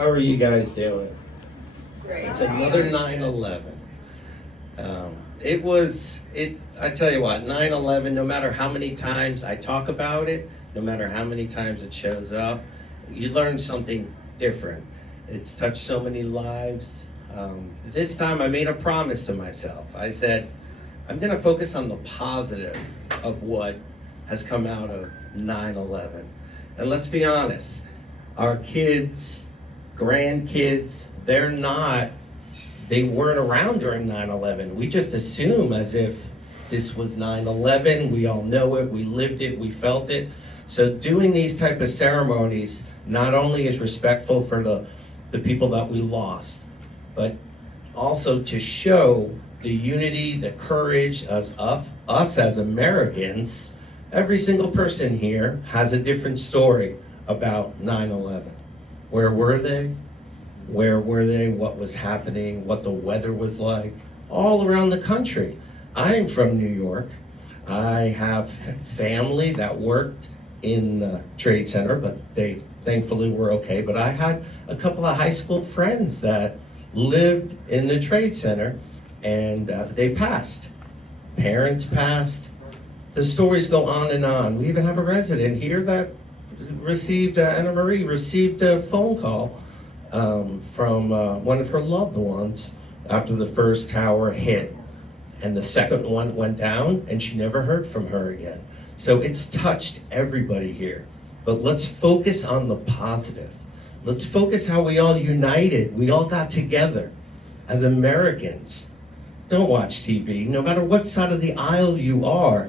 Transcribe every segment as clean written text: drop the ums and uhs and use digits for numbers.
How are you guys doing? Great. It's another 9/11. I tell you what, 9/11, no matter how many times I talk about it, no matter how many times it shows up, you learn something different. It's touched so many lives. This time I made a promise to myself. I said, I'm gonna focus on the positive of what has come out of 9/11. And let's be honest, our kids, grandkids, they weren't around during 9/11. We just assume as if this was 9/11, we all know it, we lived it, we felt it. So doing these type of ceremonies not only is respectful for the people that we lost, but also to show the unity, the courage as us as Americans. Every single person here has a different story about 9/11. Where were they? Where were they? What was happening? What the weather was like? All around the country. I'm from New York. I have family that worked in the Trade Center, but they thankfully were okay. But I had a couple of high school friends that lived in the Trade Center, and they passed. Parents passed. The stories go on and on. We even have a resident here that Anna Marie received a phone call from one of her loved ones after the first tower hit, and the second one went down, and she never heard from her again. So it's touched everybody here. But let's focus on the positive. Let's focus how we all united. We all got together as Americans. Don't watch TV. No matter what side of the aisle you are,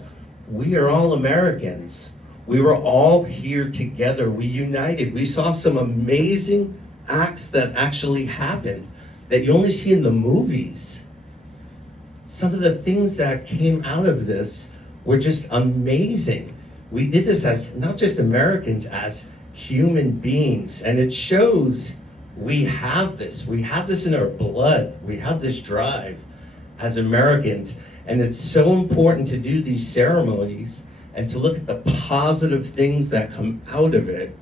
we are all Americans. We were all here together. We united. We saw some amazing acts that actually happened that you only see in the movies. Some of the things that came out of this were just amazing. We did this as not just Americans, as human beings, and it shows we have this. We have this in our blood. We have this drive as Americans, and it's so important to do these ceremonies and to look at the positive things that come out of it.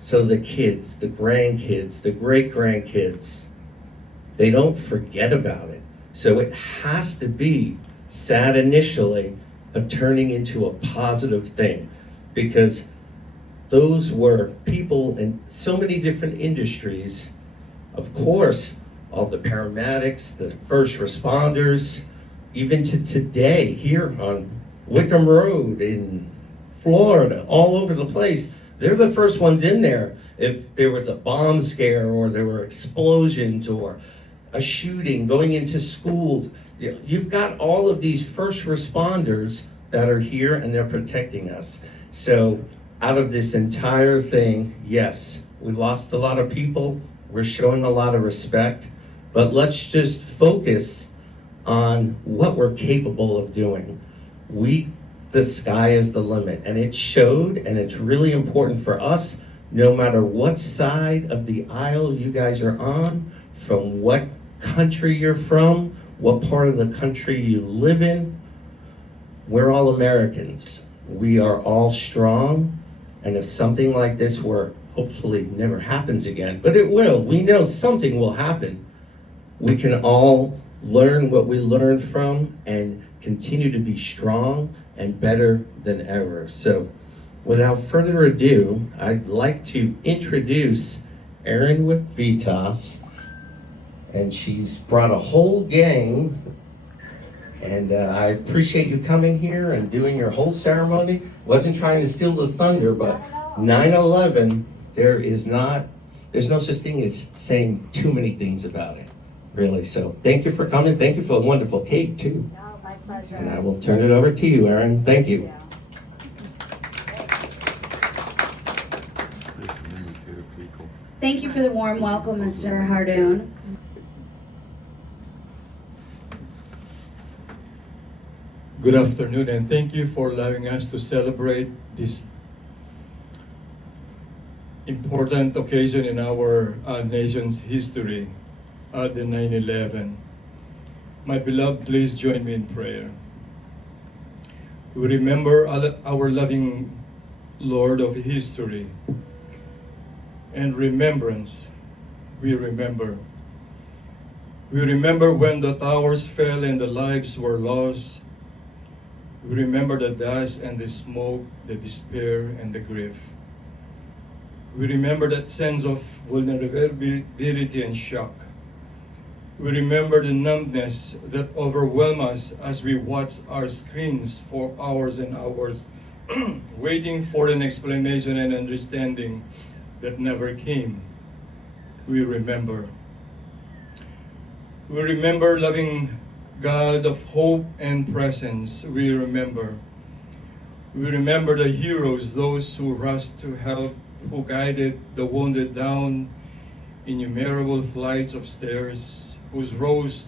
So the kids, the grandkids, the great-grandkids, they don't forget about it. So it has to be sad initially, but turning into a positive thing, because those were people in so many different industries. Of course, all the paramedics, the first responders, even to today here on Wickham Road in Florida, all over the place. They're the first ones in there if there was a bomb scare or there were explosions or a shooting going into schools. You've got all of these first responders that are here and they're protecting us. So out of this entire thing, yes, we lost a lot of people. We're showing a lot of respect, but let's just focus on what we're capable of doing. The sky is the limit, and it showed, and it's really important for us, no matter what side of the aisle you guys are on, from what country you're from, what part of the country you live in, we're all Americans. We are all strong, and if something like this were hopefully never happens again, but it will, we know something will happen, we can all learn what we learned from and continue to be strong and better than ever. So without further ado, I'd like to introduce Erin with Vitas, and she's brought a whole gang, and I appreciate you coming here and doing your whole ceremony. Wasn't trying to steal the thunder, but 9/11, there's no such thing as saying too many things about it, really. So thank you for coming. Thank you for the wonderful cake too. Oh, my pleasure. And I will turn it over to you, Erin. Thank you. Thank you for the warm welcome, Mr. Hardoon. Good afternoon, and thank you for allowing us to celebrate this important occasion in our nation's history, the 9/11. My beloved, please join me in prayer. We remember our loving Lord of history and remembrance we remember. We remember when the towers fell and the lives were lost. We remember the dust and the smoke, the despair and the grief. We remember that sense of vulnerability and shock. We remember the numbness that overwhelmed us as we watched our screens for hours and hours, waiting for an explanation and understanding that never came. We remember. We remember loving God of hope and presence. We remember. We remember the heroes, those who rushed to help, who guided the wounded down innumerable flights of stairs, who rose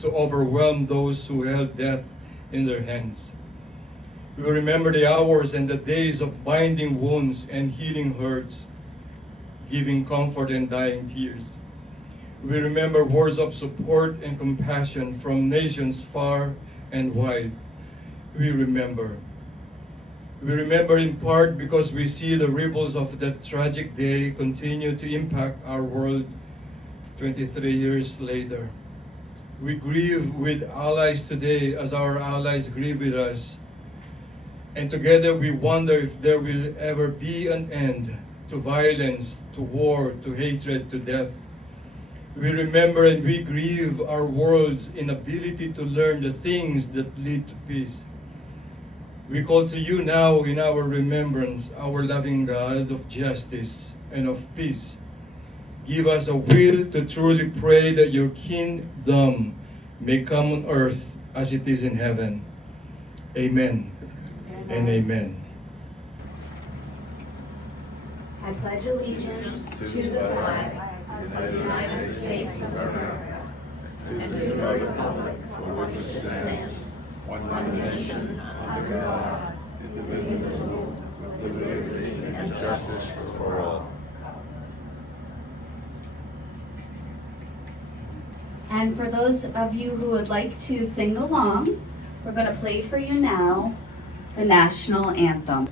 to overwhelm those who held death in their hands. We remember the hours and the days of binding wounds and healing hurts, giving comfort and dying tears. We remember words of support and compassion from nations far and wide. We remember. We remember in part because we see the ripples of that tragic day continue to impact our world 23 years later. We grieve with allies today as our allies grieve with us. And together we wonder if there will ever be an end to violence, to war, to hatred, to death. We remember and we grieve our world's inability to learn the things that lead to peace. We call to you now in our remembrance, our loving God of justice and of peace. Give us a will to truly pray that your kingdom may come on earth as it is in heaven. Amen and amen. I pledge allegiance to the flag of the United States of America and to the republic for which it stands, one nation, under God, indivisible, with liberty and justice for all. And for those of you who would like to sing along, we're going to play for you now the national anthem.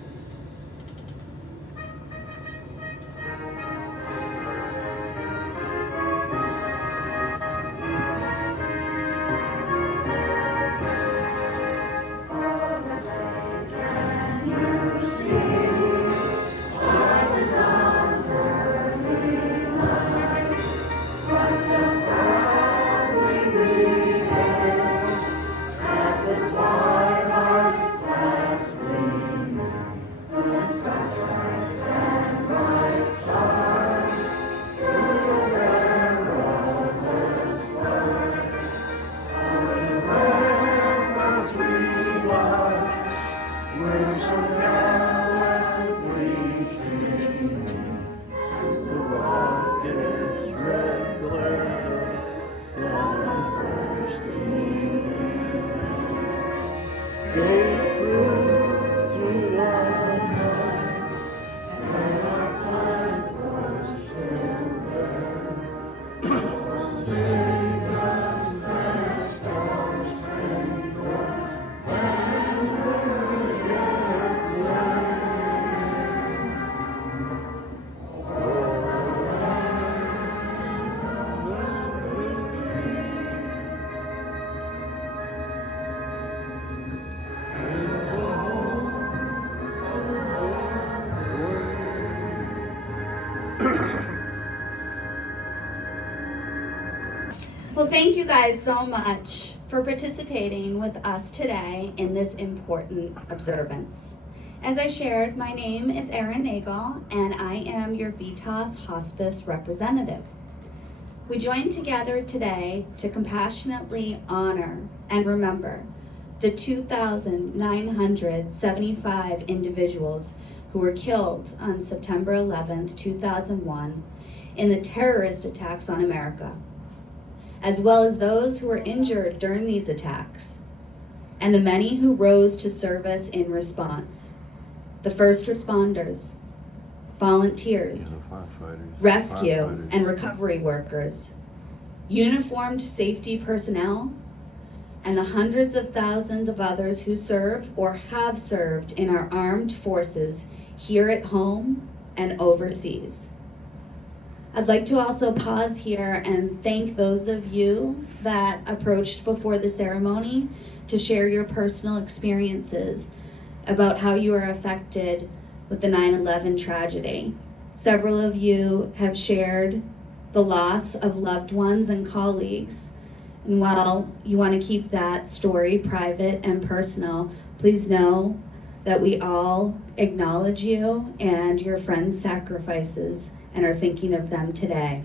Well, thank you guys so much for participating with us today in this important observance. As I shared, my name is Erin Nagel, and I am your VITAS Hospice representative. We join together today to compassionately honor and remember the 2,975 individuals who were killed on September 11th, 2001 in the terrorist attacks on America, as well as those who were injured during these attacks, and the many who rose to service in response. The first responders, volunteers, rescue and recovery workers, uniformed safety personnel, and the hundreds of thousands of others who serve or have served in our armed forces here at home and overseas. I'd like to also pause here and thank those of you that approached before the ceremony to share your personal experiences about how you are affected with the 9/11 tragedy. Several of you have shared the loss of loved ones and colleagues. And while you want to keep that story private and personal, please know that we all acknowledge you and your friends' sacrifices and are thinking of them today.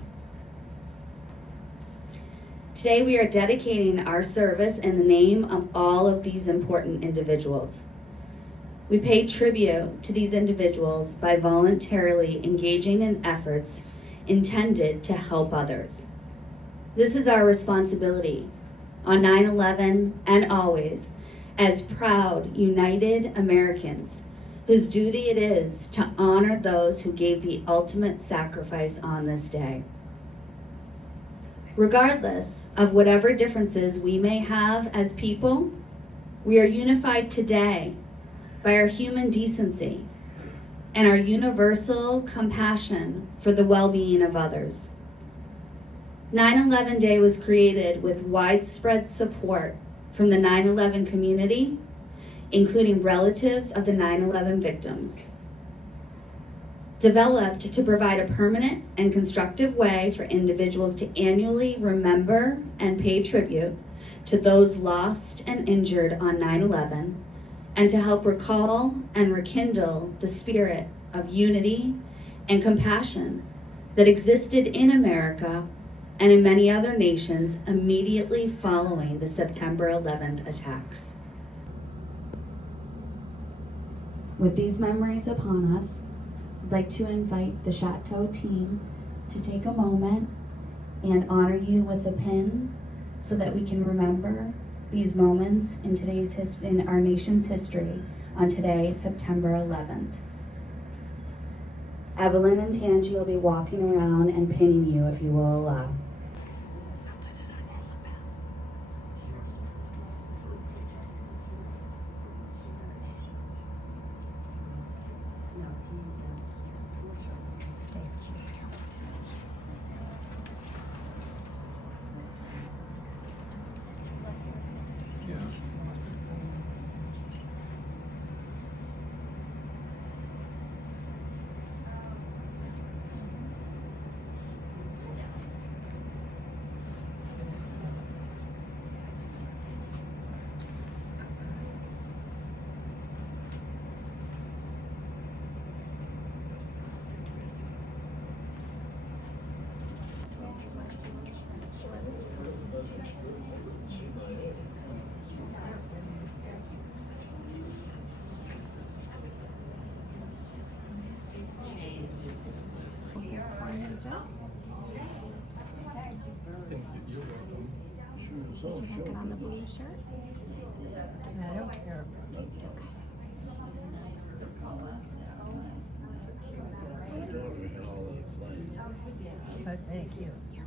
Today we are dedicating our service in the name of all of these important individuals. We pay tribute to these individuals by voluntarily engaging in efforts intended to help others. This is our responsibility on 9/11 and always, as proud, united Americans whose duty it is to honor those who gave the ultimate sacrifice on this day. Regardless of whatever differences we may have as people, we are unified today by our human decency and our universal compassion for the well-being of others. 9/11 Day was created with widespread support from the 9/11 community, including relatives of the 9/11 victims. Developed to provide a permanent and constructive way for individuals to annually remember and pay tribute to those lost and injured on 9/11, and to help recall and rekindle the spirit of unity and compassion that existed in America and in many other nations immediately following the September 11th attacks. With these memories upon us, I'd like to invite the Chateau team to take a moment and honor you with a pin so that we can remember these moments in our nation's history on today, September 11th. Evelyn and Tangi will be walking around and pinning you if you will allow. Did you have it on the blue shirt? I don't care. But thank you. You're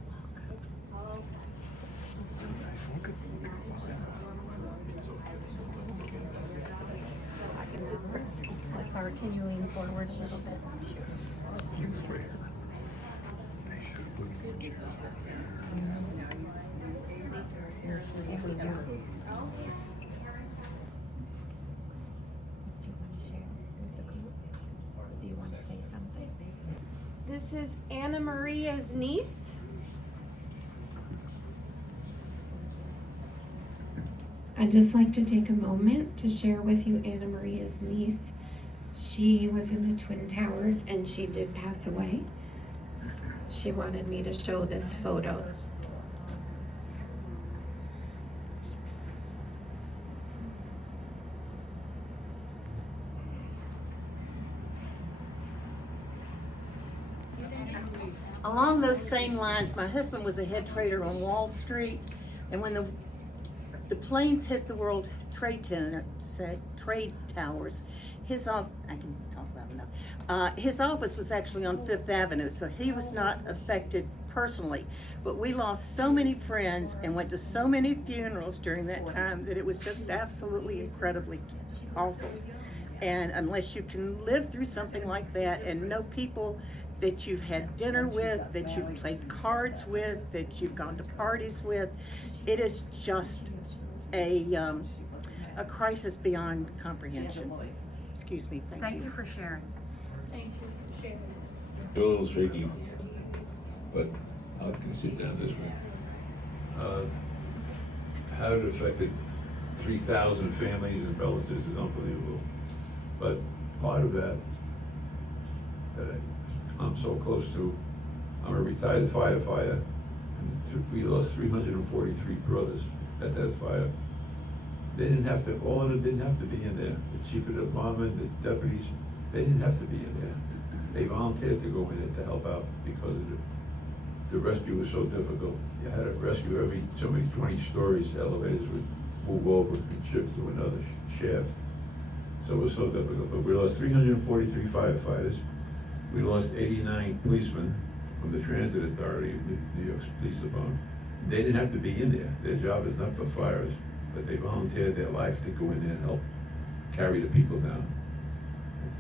welcome. Sorry, can you lean forward a little bit? This is Anna Maria's niece. I'd just like to take a moment to share with you Anna Maria's niece. She was in the Twin Towers and she did pass away. She wanted me to show this photo. Along those same lines, my husband was a head trader on Wall Street, and when the planes hit the World Trade Towers, his office was actually on Fifth Avenue, so he was not affected personally. But we lost so many friends and went to so many funerals during that time that it was just absolutely incredibly awful. And unless you can live through something like that and know people that you've had dinner with, that you've played cards with, that you've gone to parties with. It is just a crisis beyond comprehension. Excuse me, thank you. For sharing. A little shaky, but I can sit down this way. How it affected 3,000 families and relatives is unbelievable. But part of that I'm so close to, I'm a retired firefighter, and we lost 343 brothers at that fire. They didn't have to, all of them didn't have to be in there. The chief of the department, the deputies, they didn't have to be in there. They volunteered to go in there to help out because of the rescue was so difficult. You had to rescue every so many 20 stories, elevators would move over and shift to another shaft. So it was so difficult. But we lost 343 firefighters. We lost 89 policemen from the Transit Authority of New York Police Department. They didn't have to be in there. Their job is not for fires, but they volunteered their life to go in there and help carry the people down.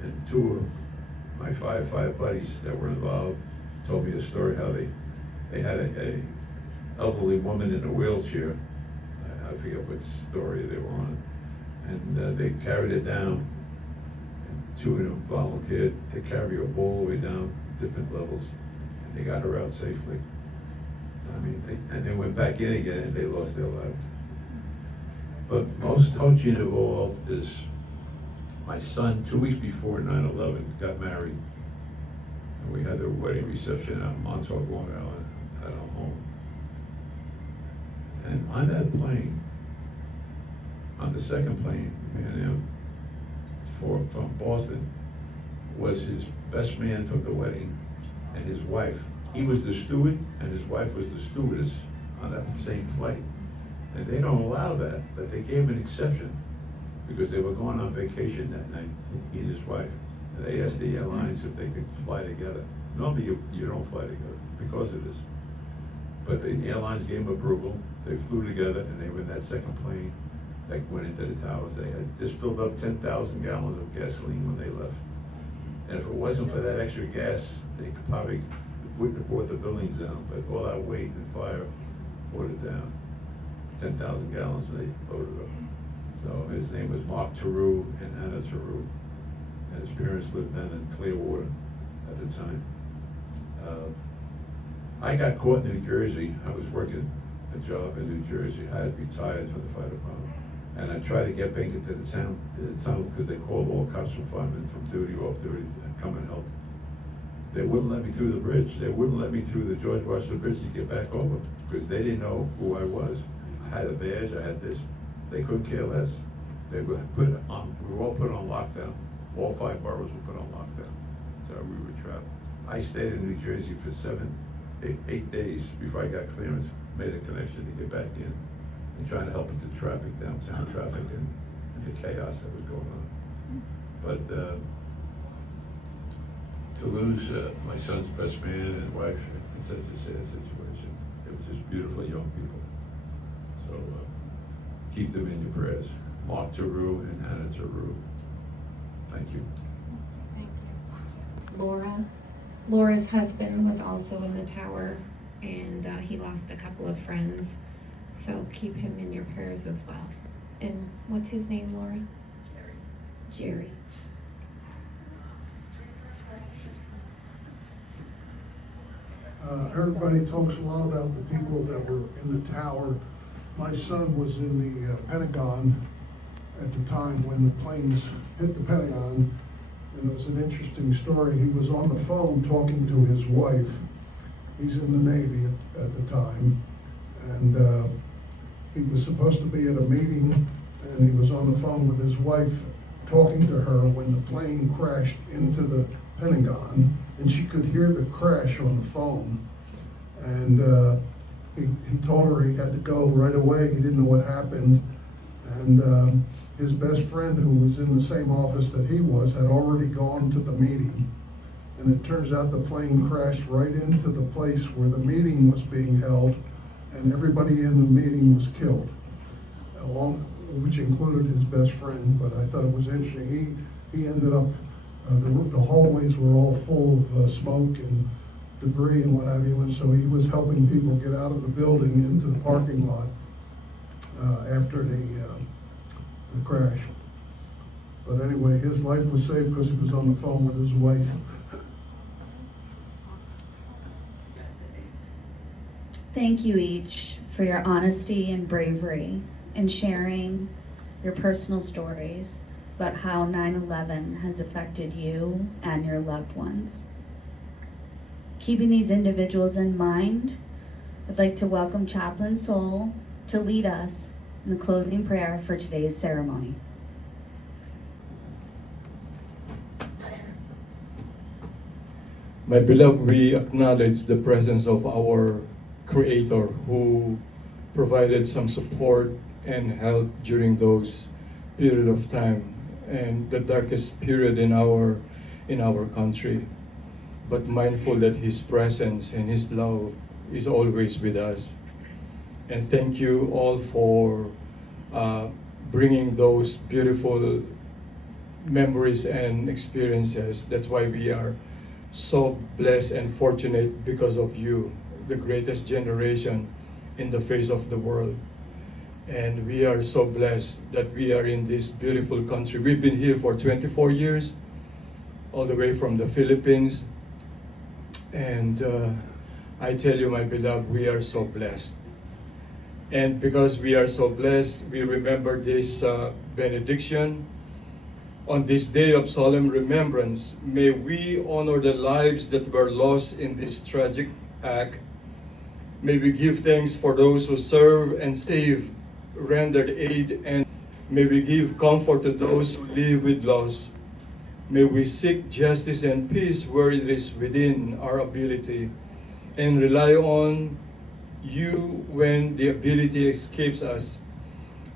And two of my firefighter buddies that were involved told me a story how they had a elderly woman in a wheelchair. I forget what story they were on. And they carried it down. And two of them volunteered to carry her all the way down different levels. And they got her out safely. I mean, and they went back in again and they lost their life. But most touching of all is my son, 2 weeks before 9/11, got married. And we had their wedding reception out in Montauk, Long Island, at our home. And on that plane, on the second plane, me and him, from Boston, was his best man from the wedding and his wife. He was the steward and his wife was the stewardess on that same flight. And they don't allow that, but they gave an exception because they were going on vacation that night, he and his wife. And they asked the airlines if they could fly together. Normally you don't fly together because of this. But the airlines gave them approval. They flew together and they were in that second plane that went into the towers. They had just filled up 10,000 gallons of gasoline when they left. And if it wasn't for that extra gas, they could probably wouldn't have brought the buildings down, but all that weight and fire brought it down. 10,000 gallons and they loaded up. So his name was Mark Theroux and Anna Theroux. And his parents lived down in Clearwater at the time. I got caught in New Jersey. I was working a job in New Jersey. I had retired from the fire department. And I tried to get back into the town because they called all cops and firemen from duty, off duty, to come and help. They wouldn't let me through the bridge. They wouldn't let me through the George Washington Bridge to get back over because they didn't know who I was. I had a badge, I had this. They couldn't care less. They were we were all put on lockdown. All 5 boroughs were put on lockdown. So we were trapped. I stayed in New Jersey for 8 days before I got clearance, made a connection to get back in and trying to help with the traffic, downtown traffic and the chaos that was going on. But to lose my son's best man and wife in such a sad situation, it was just beautiful young people. So keep them in your prayers. Mark Theroux and Anna Theroux. Thank you. Laura's husband was also in the tower, and he lost a couple of friends. So keep him in your prayers as well. And what's his name, Laura? Jerry. Everybody talks a lot about the people that were in the tower. My son was in the Pentagon at the time when the planes hit the Pentagon, and it was an interesting story. He was on the phone talking to his wife. He's in the Navy at the time, and he was supposed to be at a meeting, and he was on the phone with his wife talking to her when the plane crashed into the Pentagon, and she could hear the crash on the phone. And he told her he had to go right away. He didn't know what happened. And his best friend, who was in the same office that he was, had already gone to the meeting. And it turns out the plane crashed right into the place where the meeting was being held, and everybody in the meeting was killed, which included his best friend. But I thought it was interesting. He ended up The hallways were all full of smoke and debris and what have you, and so he was helping people get out of the building into the parking lot after the crash. But anyway, his life was saved because he was on the phone with his wife. Thank you each for your honesty and bravery in sharing your personal stories about how 9/11 has affected you and your loved ones. Keeping these individuals in mind, I'd like to welcome Chaplain Soul to lead us in the closing prayer for today's ceremony. My beloved, we acknowledge the presence of our Creator who provided some support and help during those period of time and the darkest period in our country. But mindful that His presence and His love is always with us. And thank you all for bringing those beautiful memories and experiences. That's why we are so blessed and fortunate because of you, the greatest generation in the face of the world. And we are so blessed that we are in this beautiful country. We've been here for 24 years, all the way from the Philippines. And I tell you, my beloved, we are so blessed. And because we are so blessed, we remember this benediction. On this day of solemn remembrance, may we honor the lives that were lost in this tragic act. May we give thanks for those who serve and save, rendered aid, and may we give comfort to those who live with loss. May we seek justice and peace where it is within our ability, and rely on you when the ability escapes us.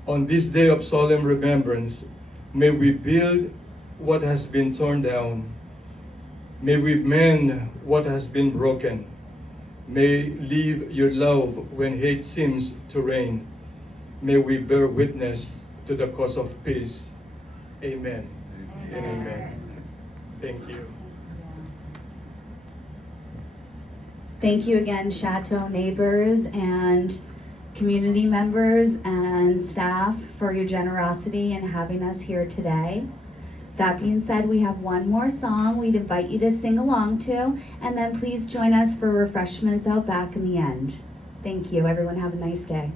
On this day of solemn remembrance, may we build what has been torn down. May we mend what has been broken. May live your love when hate seems to reign. May we bear witness to the cause of peace. Amen. And amen. Thank you. Thank you again, Chateau neighbors and community members and staff, for your generosity in having us here today. That being said, we have one more song we'd invite you to sing along to, and then please join us for refreshments out back in the end. Thank you. Everyone have a nice day.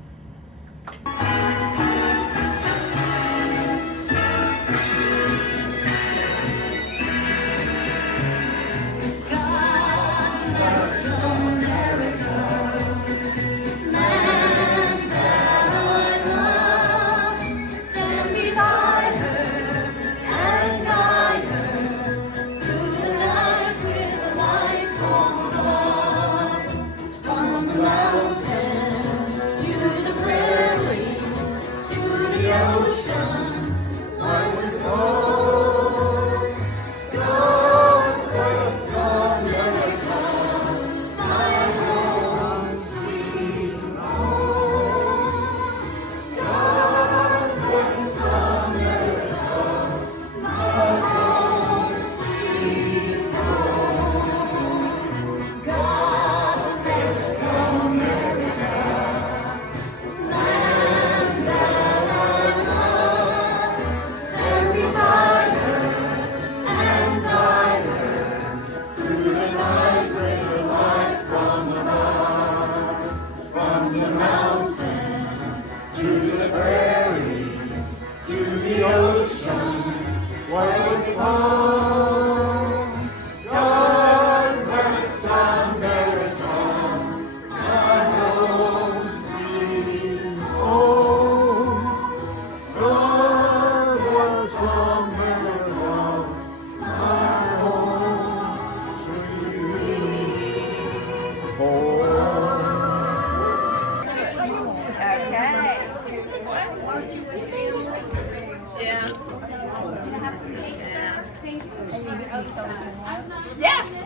Yes!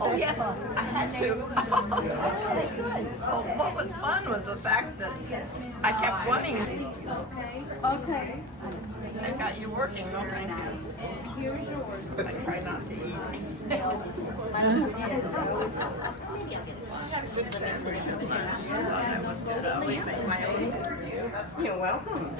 Oh, yes, I had to. Good. Oh, what was fun was the fact that I kept wanting. Okay. That got you working, no thank you. Here's yours. I try not to eat. That was good. I'll leave it my own. You're welcome.